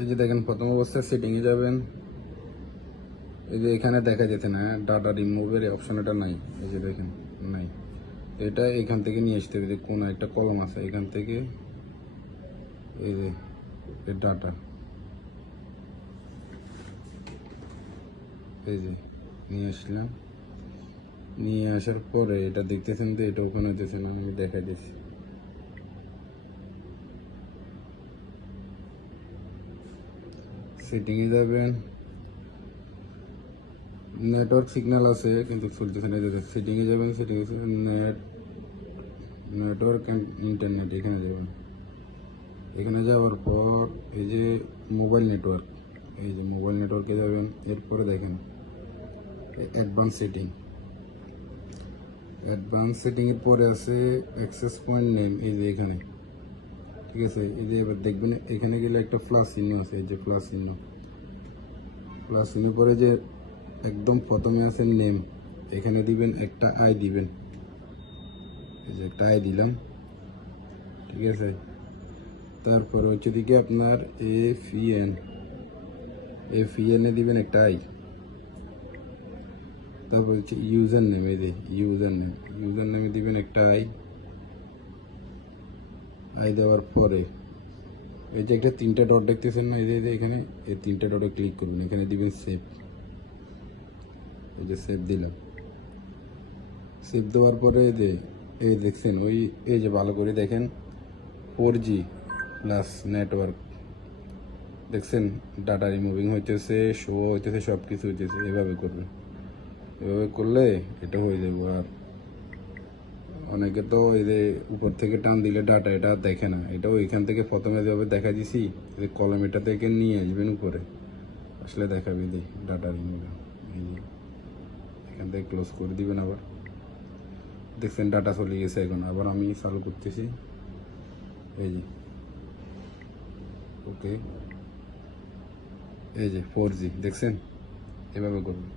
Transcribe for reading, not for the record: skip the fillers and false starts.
এই যে দেখেন প্রথম অবস্থায় সেটিংয়ে যাবেন, এই যে এখানে দেখা যেতে না ডাটা রিমুভের অপশন, এটা নাই, এই যে দেখেন নাই। এটা এখান থেকে নিয়ে আসতে হবে, কোন একটা কলম আছে এখান থেকে, এই যে ডাটা, এই যে নিয়ে আসলাম। নিয়ে আসার পরে এটা দেখতেছেন তো, এটা ওপেন হইতেছে না, আমি দেখাই দিচ্ছি। সেটিংয়ে যাবেন, নেটওয়ার্ক সিগন্যাল আছে কিন্তু চলতেছে না। সেটিংয়ে যাবেন, সেটিংয়ে নেটওয়ার্ক অ্যান্ড ইন্টারনেট, এখানে যাবেন। এখানে যাওয়ার পর এই যে মোবাইল নেটওয়ার্ক, এই যে মোবাইল নেটওয়ার্কে যাবেন। এরপরে দেখেন অ্যাডভান্স সেটিং, অ্যাডভান্স সেটিংয়ের পরে আছে অ্যাক্সেস পয়েন্ট নেম, এই যে এখানে, ঠিক আছে। এই যে এবার দেখবেন এখানে গেলে একটা প্লাস চিহ্ন আছে, এই যে প্লাস চিহ্ন, প্লাস চিহ্ন পরে যে একদম প্রথমে আছে নেম, এখানে দিবেন একটা আই দিবেন, এই যে একটা আই দিলাম, ঠিক আছে। তারপর হচ্ছে দিকে আপনার এফিএন এ দিবেন একটা আই। তারপর হচ্ছে ইউজার নেম, এই যে ইউজার নেমে দিবেন একটা আই দেওয়ার পরে এই যে একটা তিনটা ডট দেখতেছেন না, এই যে এখানে এই তিনটা ডটে ক্লিক করবেন, এখানে দিবেন সেভ, এই যে সেভ দিলাম। সেভ দেওয়ার পরে এই দেখছেন ওই, এই যে ভালো করে দেখেন 4G প্লাস নেটওয়ার্ক, দেখছেন ডাটা রিমুভিং হইতেছে, শো হইতেছে, সব কিছু হইতেছে। এভাবে করবেন, এভাবে করলে এটা হয়ে যাবে। আর অনেকে তো এই যে উপর থেকে টান দিলে ডাটা এটা দেখে না, এটাও এখান থেকে প্রথমে যেভাবে দেখা দিছি, যে কলম এটা থেকে নিয়ে আসবেন উপরে, আসলে দেখাবে যে ডাটা রিমুভ, এই যে এখান থেকে ক্লোজ করে দিবেন। আবার দেখছেন ডাটা চলে গেছে। এখন আবার আমি চালু করতেছি, এই যে ওকে, এই যে 4G দেখছেন, এভাবে করবেন।